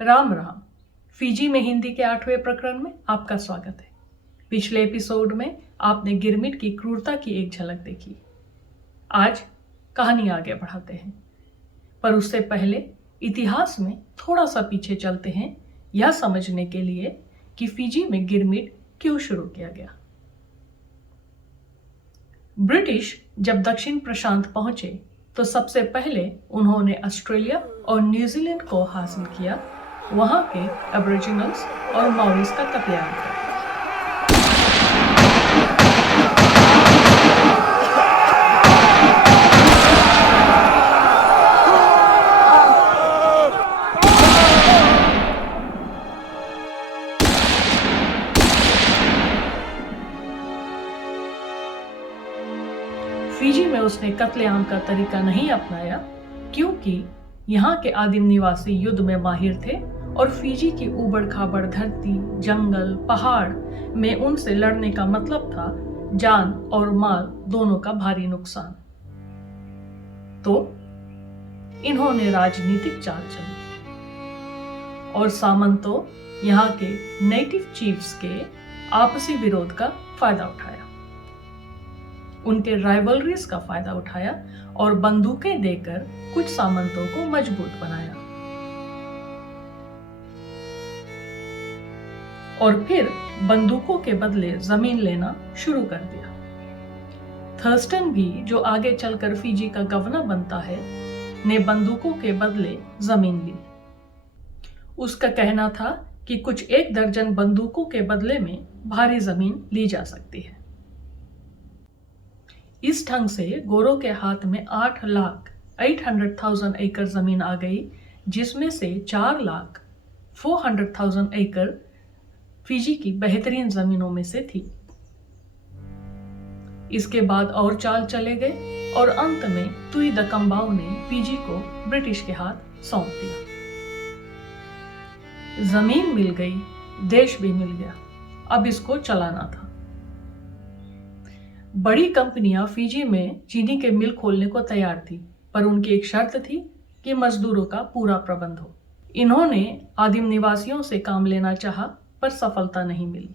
Ram Ram. Fiji में हिंदी के 8वें प्रकरण में आपका स्वागत है। पिछले एपिसोड में आपने गिरमिट की क्रूरता की एक झलक देखी। आज कहानी आगे बढ़ाते हैं, पर उससे पहले इतिहास में थोड़ा सा पीछे चलते हैं, यह समझने के लिए कि फिजी में गिरमिट क्यों शुरू किया गया। ब्रिटिश जब दक्षिण प्रशांत पहुंचे तो सबसे पहले उन्होंने ऑस्ट्रेलिया और न्यूजीलैंड को हासिल किया, वहां के एबोरिजिनल्स और मॉरिस का कत्लेआम किया। फिजी में उसने कत्लेआम का तरीका नहीं अपनाया, क्योंकि यहाँ के आदिम निवासी युद्ध में माहिर थे और फिजी की ऊबड़ खाबड़ धरती, जंगल, पहाड़ में उनसे लड़ने का मतलब था जान और माल दोनों का भारी नुकसान। तो इन्होंने राजनीतिक चाल चली और सामंतों यहाँ के नेटिव चीफ्स के आपसी विरोध का फायदा उठाया, उनके राइवलरीज का फायदा उठाया और बंदूकें देकर कुछ सामंतों को मजबूत बनाया। और फिर बंदूकों के बदले जमीन लेना शुरू कर दिया। थर्स्टन भी, जो आगे चलकर फिजी का गवर्नर बनता है, ने बंदूकों के बदले जमीन ली। उसका कहना था कि कुछ 1 दर्जन बंदूकों के बदले में भारी जमीन ली जा सकती है। इस ढंग से गोरों के हाथ में 8,800,000 एकड़ जमीन आ गई, जिसमें से 4,400,000 एकड़ फिजी की बेहतरीन जमीनों में से थी। इसके बाद और चाल चले गए और अंत में तुई द कंबाऊ ने फिजी को ब्रिटिश के हाथ सौंप दिया। जमीन मिल गई, देश भी मिल गया, अब इसको चलाना था। बड़ी कंपनियां फिजी में चीनी के मिल खोलने को तैयार थी, पर उनकी एक शर्त थी कि मजदूरों का पूरा प्रबंध हो। इन्होंने आदिम निवासियों से काम लेना चाहा, पर सफलता नहीं मिली।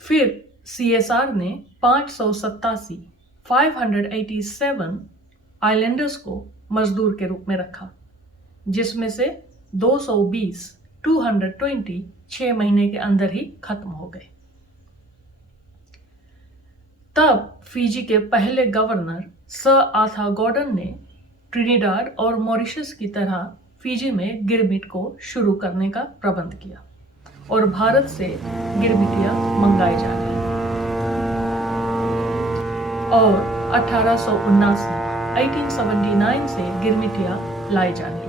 फिर सीएसआर ने 587 आइलैंडर्स को मजदूर के रूप में रखा, जिसमें से 220 6 महीने के अंदर ही खत्म हो गए। तब फिजी के पहले गवर्नर सर आर्थर गॉर्डन ने ट्रिनिडाड और मॉरिशस की तरह फिजी में गिरमिट को शुरू करने का प्रबंध किया और भारत से गिरमिटियां मंगाई जा रही और 1879 से गिरमिटियां लाई जाने लगी।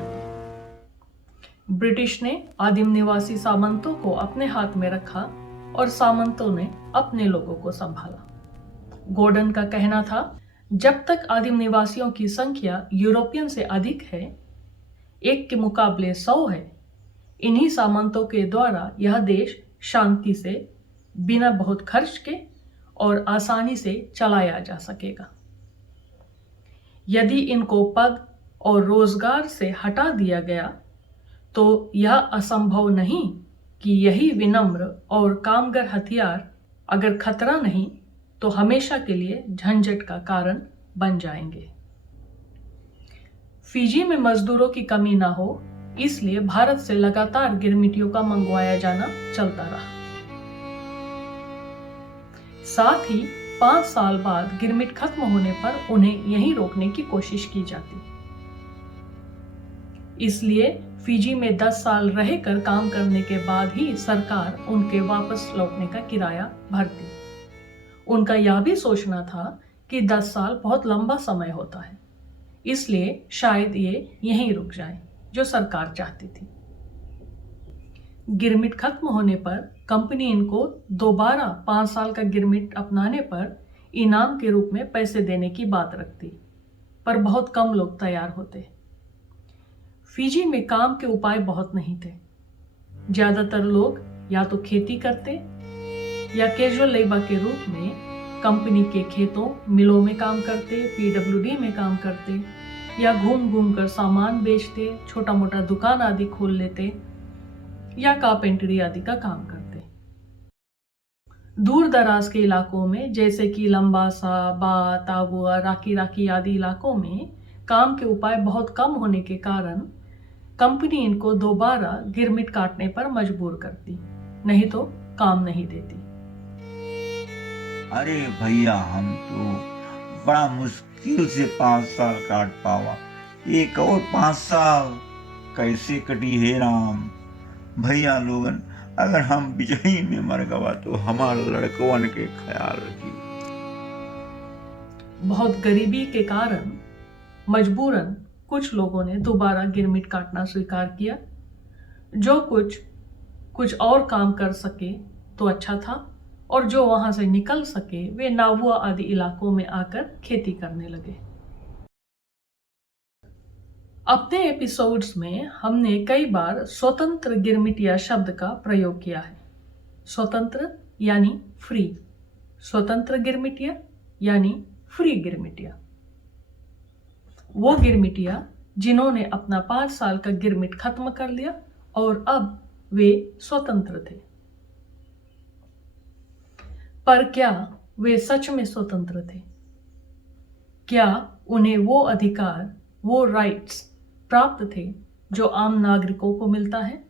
ब्रिटिश ने आदिम निवासी सामंतों को अपने हाथ में रखा और सामंतों ने अपने लोगों को संभाला। गॉर्डन का कहना था, जब तक आदिम निवासियों की संख्या यूरोपियन से अधिक है, 1 के मुकाबले 100 है, इन्हीं सामंतों के द्वारा यह देश शांति से, बिना बहुत खर्च के और आसानी से चलाया जा सकेगा। यदि इनको पद और रोजगार से हटा दिया गया तो यह असंभव नहीं कि यही विनम्र और कामगर हथियार, अगर खतरा नहीं तो हमेशा के लिए झंझट का कारण बन जाएंगे। फिजी में मजदूरों की कमी ना हो, इसलिए भारत से लगातार गिरमिटियों का मंगवाया जाना चलता रहा। साथ ही 5 साल बाद गिरमिट खत्म होने पर उन्हें यहीं रोकने की कोशिश की जाती। इसलिए फिजी में 10 साल रहकर काम करने के बाद ही सरकार उनके वापस लौटने का किराया भरती। उनका यह भी सोचना था कि 10 साल बहुत लंबा समय होता है, इसलिए शायद ये यहीं रुक जाए, जो सरकार चाहती थी। गिरमिट खत्म होने पर कंपनी इनको दोबारा 5 साल का गिरमिट अपनाने पर इनाम के रूप में पैसे देने की बात रखती, पर बहुत कम लोग तैयार होते। फिजी में काम के उपाय बहुत नहीं थे। ज्यादातर लोग या तो खेती करते या कैजुअल लेबर के रूप में कंपनी के खेतों, मिलों में काम करते, पीडब्ल्यूडी में काम करते या घूम घूम कर सामान बेचते, छोटा मोटा दुकान आदि खोल लेते या कारपेंटरी आदि का काम करते। दूर दराज के इलाकों में जैसे कि लंबासा, बा, ताबुआ, राकी राकी आदि इलाकों में काम के उपाय बहुत कम होने के कारण कंपनी इनको दोबारा गिरमिट काटने पर मजबूर करती, नहीं तो काम नहीं देती। अरे भैया, हम तो बड़ा मुश्किल से 5 साल काट पावा, एक और 5 साल कैसे कटी हे राम। भैया लोगन, अगर हम बिजही में मर गवा तो हमारे लड़कवन के ख्याल रखी। बहुत गरीबी के कारण मजबूरन कुछ लोगों ने दोबारा गिरमिट काटना स्वीकार किया। जो कुछ और काम कर सके तो अच्छा था, और जो वहां से निकल सके वे नावुआ आदि इलाकों में आकर खेती करने लगे। अपने एपिसोड्स में हमने कई बार स्वतंत्र गिरमिटिया शब्द का प्रयोग किया है। स्वतंत्र यानी फ्री, स्वतंत्र गिरमिटिया यानी फ्री गिरमिटिया। वो गिरमिटिया जिन्होंने अपना 5 साल का गिरमिट खत्म कर लिया और अब वे स्वतंत्र थे। पर क्या वे सच में स्वतंत्र थे? क्या उन्हें वो अधिकार, वो राइट्स प्राप्त थे जो आम नागरिकों को मिलता है?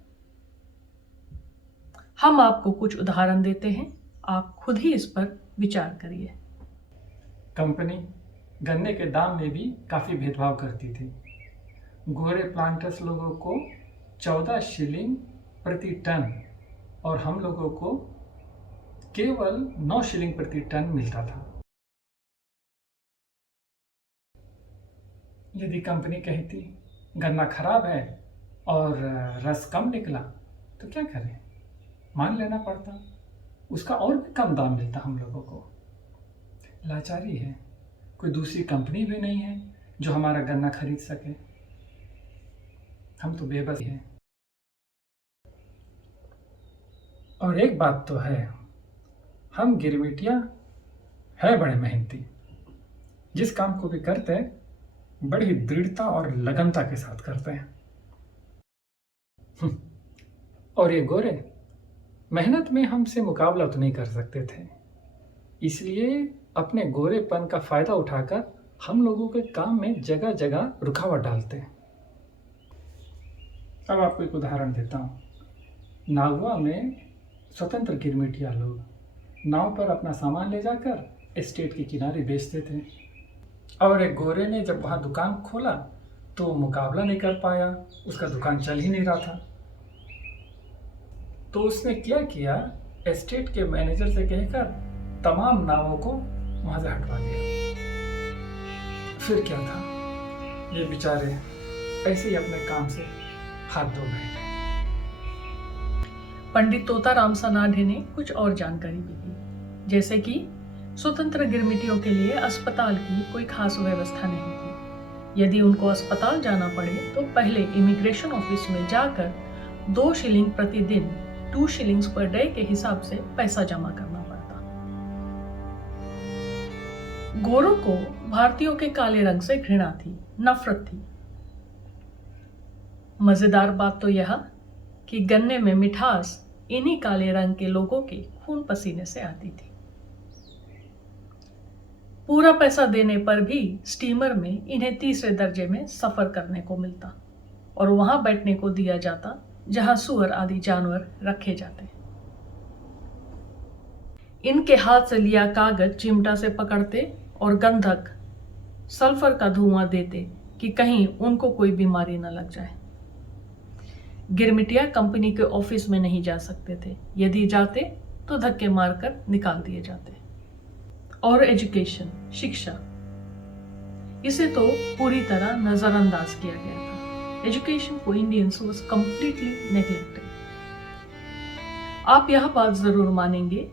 हम आपको कुछ उदाहरण देते हैं, आप खुद ही इस पर विचार करिए। कंपनी गन्ने के दाम में भी काफ़ी भेदभाव करती थी। गोरे प्लांटर्स लोगों को 14 शिलिंग प्रति टन और हम लोगों को केवल 9 शिलिंग प्रति टन मिलता था। यदि कंपनी कहती गन्ना खराब है और रस कम निकला तो क्या करें, मान लेना पड़ता। उसका और भी कम दाम मिलता हम लोगों को। लाचारी है, कोई दूसरी कंपनी भी नहीं है जो हमारा गन्ना खरीद सके। हम तो बेबस हैं। और एक बात तो है, हम गिरमिटिया है बड़े मेहनती। जिस काम को भी करते हैं बड़ी दृढ़ता और लगनता के साथ करते हैं। और ये गोरे मेहनत में हमसे मुकाबला तो नहीं कर सकते थे, इसलिए अपने गोरेपन का फायदा उठाकर हम लोगों के काम में जगह जगह रुकावट डालते हैं। अब आपको एक उदाहरण देता हूँ। नागवा में स्वतंत्र गिरमिटिया लोग नाव पर अपना सामान ले जाकर एस्टेट के किनारे बेचते थे, और एक गोरे ने जब वहाँ दुकान खोला तो मुकाबला नहीं कर पाया, उसका दुकान चल ही नहीं रहा था। तो उसने क्या किया, एस्टेट के मैनेजर से कहकर तमाम नावों को वहाँ से हटवा दिया। फिर क्या था, ये बेचारे ऐसे ही अपने काम से हाथ धो गए। पंडित तोताराम सनाडे ने कुछ और जानकारी भी दी, जैसे कि स्वतंत्र गिरमिटियों के लिए अस्पताल की कोई खास व्यवस्था नहीं थी। यदि उनको अस्पताल जाना पड़े तो पहले इमिग्रेशन ऑफिस में जाकर 2 शिलिंग प्रतिदिन, 2 शिलिंग्स पर डे के हिसाब से पैसा जमा करना पड़ता। गोरों को भारतीयों के काले रंग से घृणा थी, नफरत थी। मजेदार बात तो यह कि गन्ने में मिठास इन्हीं काले रंग के लोगों के खून पसीने से आती थी। पूरा पैसा देने पर भी स्टीमर में इन्हें तीसरे दर्जे में सफर करने को मिलता और वहां बैठने को दिया जाता जहां सुअर आदि जानवर रखे जाते। इनके हाथ से लिया कागज चिमटा से पकड़ते और गंधक सल्फर का धुआं देते कि कहीं उनको कोई बीमारी न लग जाए। गिरमिटिया कंपनी के ऑफिस में नहीं जा सकते थे, यदि जाते तो धक्के मारकर निकाल दिए जाते। और एजुकेशन, शिक्षा, इसे तो पूरी तरह नजरअंदाज किया गया था। एजुकेशन को इंडियंस वाज कंप्लीटली नेग्लेक्टेड। आप यह बात जरूर मानेंगे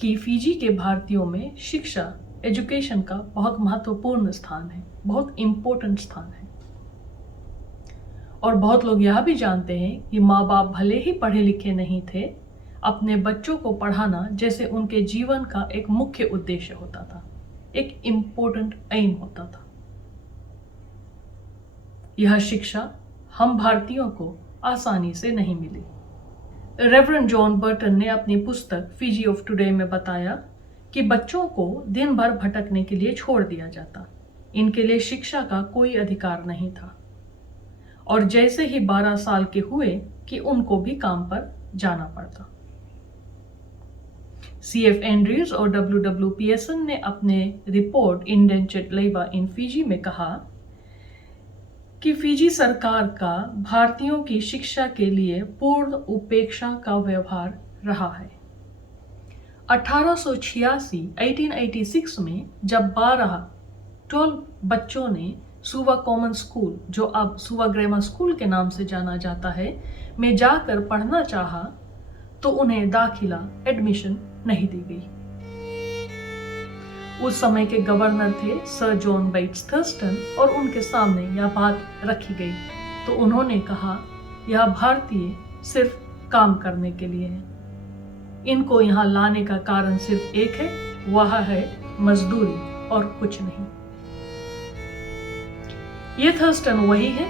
कि फिजी के भारतीयों में शिक्षा, एजुकेशन का बहुत महत्वपूर्ण स्थान है, बहुत इंपॉर्टेंट स्थान है। और बहुत लोग यह भी जानते हैं कि माँ बाप भले ही पढ़े लिखे नहीं थे, अपने बच्चों को पढ़ाना जैसे उनके जीवन का एक मुख्य उद्देश्य होता था, एक इम्पोर्टेंट एम होता था। यह शिक्षा हम भारतीयों को आसानी से नहीं मिली। रेवरेंड जॉन बर्टन ने अपनी पुस्तक फिजी ऑफ टुडे में बताया कि बच्चों को दिन भर भटकने के लिए छोड़ दिया जाता, इनके लिए शिक्षा का कोई अधिकार नहीं था, और जैसे ही 12 साल के हुए कि उनको भी काम पर जाना पड़ता। C.F. एंड्रयूज और W.W. पियर्सन ने अपने report indentured labour in Fiji में कहा कि फिजी सरकार का भारतीयों की शिक्षा के लिए पूर्ण उपेक्षा का व्यवहार रहा है। 1886 में जब 12 बच्चों ने सुवा कॉमन स्कूल, जो अब सुवा ग्रामर स्कूल के नाम से जाना जाता है, में जाकर पढ़ना चाहा, तो उन्हें दाखिला एडमिशन नहीं दी गई। उस समय के गवर्नर थे सर जॉन बेट्स थर्स्टन, और उनके सामने यह बात रखी गई तो उन्होंने कहा, यह भारतीय सिर्फ काम करने के लिए है, इनको यहाँ लाने का कारण सिर्फ एक है, वह है मजदूरी और कुछ नहीं। ये थर्स्टन वही है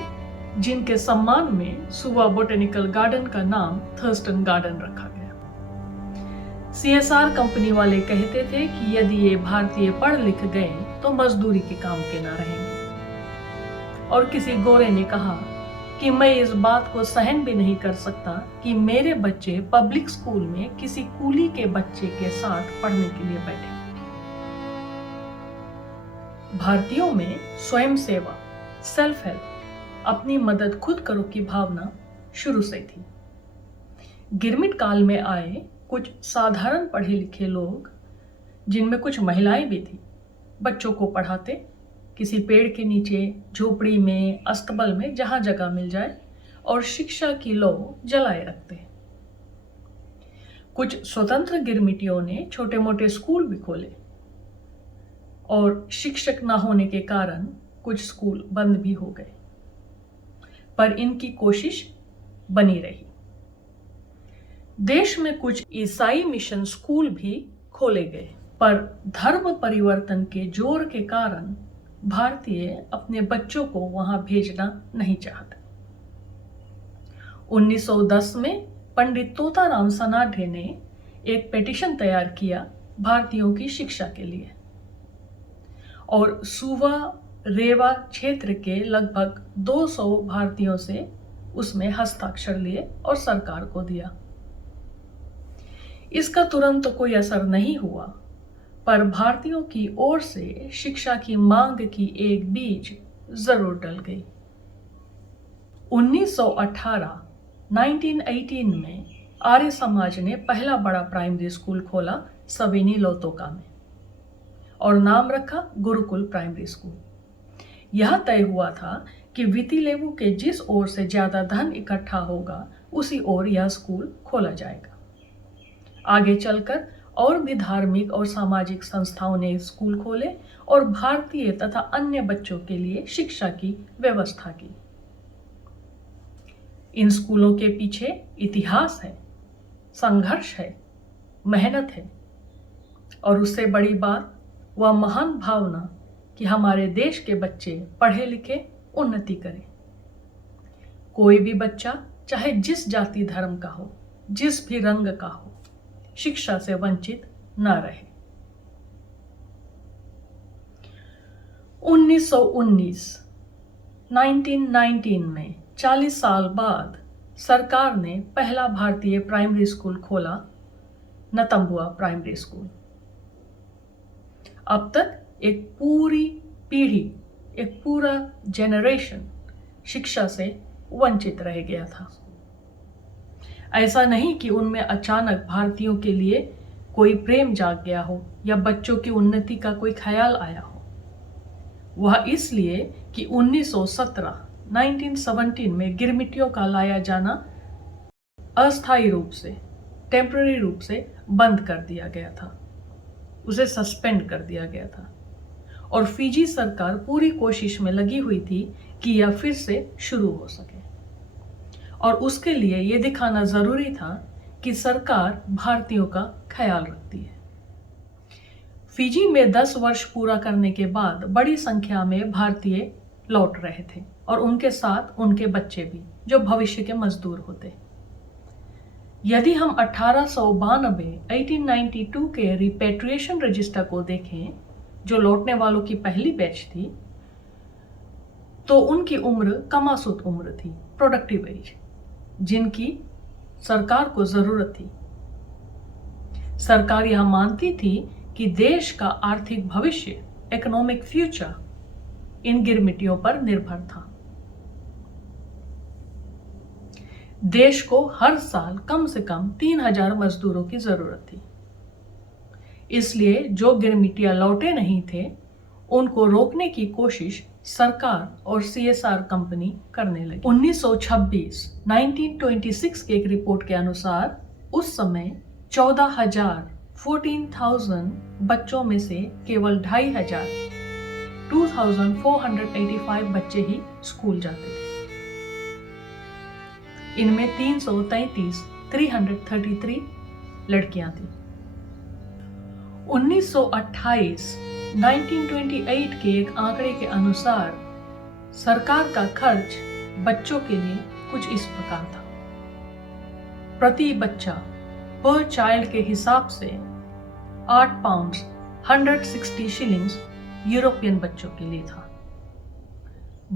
जिनके सम्मान में सुवा बोटेनिकल गार्डन का नाम थर्स्टन गार्डन रखा गया। CSR कंपनी वाले कहते थे कि यदि ये भारतीय पढ़ लिख गए तो मजदूरी के काम के ना रहेंगे। और किसी गोरे ने कहा कि मैं इस बात को सहन भी नहीं कर सकता कि मेरे बच्चे पब्लिक स्कूल में किसी कूली के बच्चे के साथ पढ़ने के लिए बैठे। भारतीयों में स्वयं सेवा, सेल्फ हेल्प, अपनी मदद खुद करो की भावना शुरू से थी। गिरमिट काल में आए कुछ साधारण पढ़े लिखे लोग, जिनमें कुछ महिलाएं भी थी, बच्चों को पढ़ाते, किसी पेड़ के नीचे, झोपड़ी में, अस्तबल में, जहां जगह मिल जाए, और शिक्षा की लौ जलाए रखते। कुछ स्वतंत्र गिरमिटियों ने छोटे मोटे स्कूल भी खोले, और शिक्षक न होने के कारण कुछ स्कूल बंद भी हो गए, पर इनकी कोशिश बनी रही। देश में कुछ ईसाई मिशन स्कूल भी खोले गए, पर धर्म परिवर्तन के जोर के कारण भारतीय अपने बच्चों को वहां भेजना नहीं चाहते। 1910 में पंडित तोताराम सनाडे ने एक पिटीशन तैयार किया भारतीयों की शिक्षा के लिए, और सुवा रेवा क्षेत्र के लगभग 200 भारतीयों से उसमें हस्ताक्षर लिए और सरकार को दिया। इसका तुरंत कोई असर नहीं हुआ, पर भारतीयों की ओर से शिक्षा की मांग की एक बीज जरूर डल गई। 1918 में आर्य समाज ने पहला बड़ा प्राइमरी स्कूल खोला सवेनी लोतोका में, और नाम रखा गुरुकुल प्राइमरी स्कूल। यह तय हुआ था कि वितिलेवु के जिस ओर से ज्यादा धन इकट्ठा होगा उसी ओर यह स्कूल खोला जाएगा। आगे चलकर और भी धार्मिक और सामाजिक संस्थाओं ने स्कूल खोले और भारतीय तथा अन्य बच्चों के लिए शिक्षा की व्यवस्था की। इन स्कूलों के पीछे इतिहास है, संघर्ष है, मेहनत है, और उससे बड़ी बात वह महान भावना कि हमारे देश के बच्चे पढ़े लिखे उन्नति करें। कोई भी बच्चा चाहे जिस जाति धर्म का हो, जिस भी रंग का हो, शिक्षा से वंचित न रहे। 1919 में 40 साल बाद सरकार ने पहला भारतीय प्राइमरी स्कूल खोला, नतंबुआ प्राइमरी स्कूल। अब तक एक पूरी पीढ़ी, एक पूरा जेनरेशन शिक्षा से वंचित रह गया था। ऐसा नहीं कि उनमें अचानक भारतीयों के लिए कोई प्रेम जाग गया हो या बच्चों की उन्नति का कोई ख्याल आया हो। वह इसलिए कि 1917 में गिरमिटियों का लाया जाना अस्थायी रूप से, टेम्पररी रूप से बंद कर दिया गया था, उसे सस्पेंड कर दिया गया था, और फिजी सरकार पूरी कोशिश में लगी हुई थी कि यह फिर से शुरू हो सके। और उसके लिए यह दिखाना जरूरी था कि सरकार भारतीयों का ख्याल रखती है। फिजी में 10 वर्ष पूरा करने के बाद बड़ी संख्या में भारतीय लौट रहे थे और उनके साथ उनके बच्चे भी, जो भविष्य के मजदूर होते। यदि हम 1892 के रिपेट्रिएशन रजिस्टर को देखें, जो लौटने वालों की पहली बैच थी, तो उनकी उम्र कमासुत उम्र थी, प्रोडक्टिव एज, जिनकी सरकार को जरूरत थी। सरकार यह मानती थी कि देश का आर्थिक भविष्य, इकोनॉमिक फ्यूचर, इन गिरमिटियों पर निर्भर था। देश को हर साल कम से कम 3000 मजदूरों की जरूरत थी। इसलिए जो गिरमिटियां लौटे नहीं थे, उनको रोकने की कोशिश सरकार और CSR कंपनी करने लगी। 1926 के एक रिपोर्ट के अनुसार उस समय 14,000 बच्चों में से केवल 2,485 बच्चे ही स्कूल जाते थे। इनमें 333 लड़कियां थी। 1928 के एक आंकड़े के अनुसार सरकार का खर्च बच्चों के लिए कुछ इस प्रकार था। प्रति बच्चा पर चाइल्ड के हिसाब से 8 पाउंड 160 शिलिंग्स यूरोपियन बच्चों के लिए था,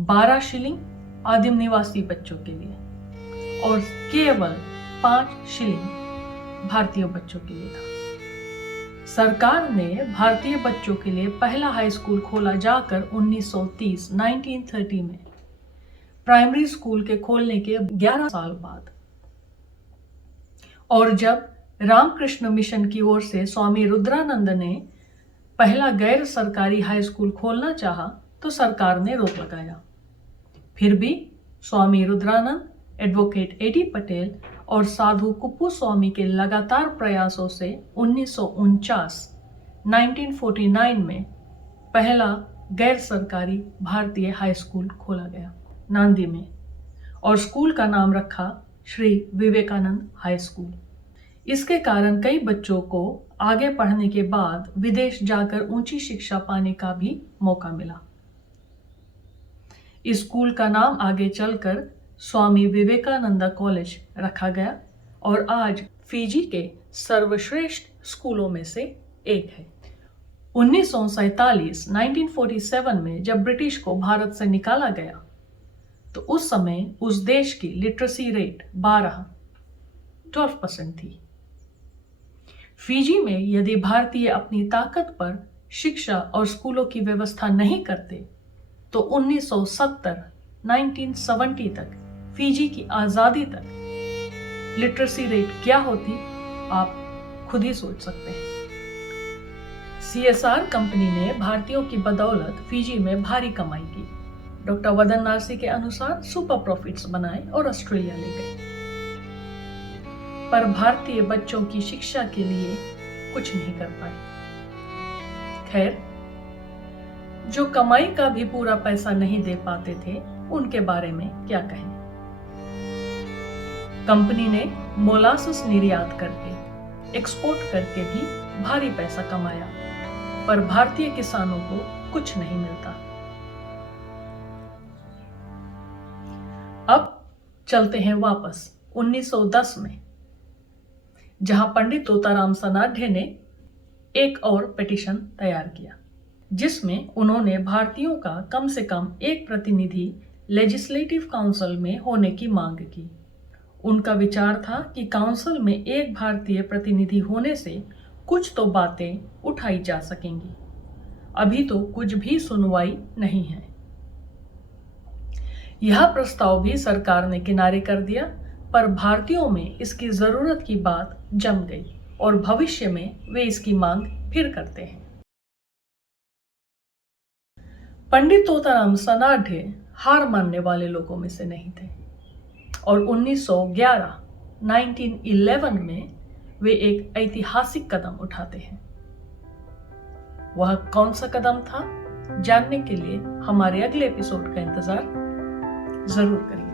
12 शिलिंग आदिम निवासी बच्चों के लिए और केवल 5 शिलिंग भारतीय बच्चों के लिए था। सरकार ने भारतीय बच्चों के लिए पहला हाई स्कूल खोला जाकर 1930 में, प्राइमरी स्कूल के खोलने के 11 साल बाद। और जब रामकृष्ण मिशन की ओर से स्वामी रुद्रानंद ने पहला गैर सरकारी हाई स्कूल खोलना चाहा, तो सरकार ने रोक लगाया। फिर भी स्वामी रुद्रानंद, एडवोकेट एडी पटेल और साधु कुप्पू स्वामी के लगातार प्रयासों से 1949 में पहला गैर सरकारी भारतीय हाई स्कूल खोला गया नांदी में, और स्कूल का नाम रखा श्री विवेकानंद हाई स्कूल। इसके कारण कई बच्चों को आगे पढ़ने के बाद विदेश जाकर ऊंची शिक्षा पाने का भी मौका मिला। इस स्कूल का नाम आगे चलकर स्वामी विवेकानंद कॉलेज रखा गया और आज फिजी के सर्वश्रेष्ठ स्कूलों में से एक है। 1947 में जब ब्रिटिश को भारत से निकाला गया, तो उस समय उस देश की लिटरेसी रेट 12% थी। फिजी में यदि भारतीय अपनी ताकत पर शिक्षा और स्कूलों की व्यवस्था नहीं करते, तो 1970 तक फिजी की आजादी तक लिटरेसी रेट क्या होती, आप खुद ही सोच सकते हैं। CSR कंपनी ने भारतीयों की बदौलत फिजी में भारी कमाई की। डॉक्टर वदन नारसी के अनुसार सुपर प्रॉफिट्स बनाए और ऑस्ट्रेलिया ले गए, पर भारतीय बच्चों की शिक्षा के लिए कुछ नहीं कर पाए। खैर, जो कमाई का भी पूरा पैसा नहीं दे पाते थे, उनके बारे में क्या कहें। कंपनी ने मोलासस निर्यात करके, एक्सपोर्ट करके भी भारी पैसा कमाया, पर भारतीय किसानों को कुछ नहीं मिलता। अब चलते हैं वापस 1910 में, जहां पंडित तोताराम सनाढे ने एक और पिटीशन तैयार किया, जिसमें उन्होंने भारतीयों का कम से कम एक प्रतिनिधि लेजिस्लेटिव काउंसिल में होने की मांग की। उनका विचार था कि काउंसिल में एक भारतीय प्रतिनिधि होने से कुछ तो बातें उठाई जा सकेंगी। अभी तो कुछ भी सुनवाई नहीं है। यह प्रस्ताव भी सरकार ने किनारे कर दिया, पर भारतीयों में इसकी जरूरत की बात जम गई और भविष्य में वे इसकी मांग फिर करते हैं। पंडित तोताराम सनाढे हार मानने वाले लोगों में से नहीं थे और 1911 में वे एक ऐतिहासिक कदम उठाते हैं। वह कौन सा कदम था, जानने के लिए हमारे अगले एपिसोड का इंतजार जरूर करिए।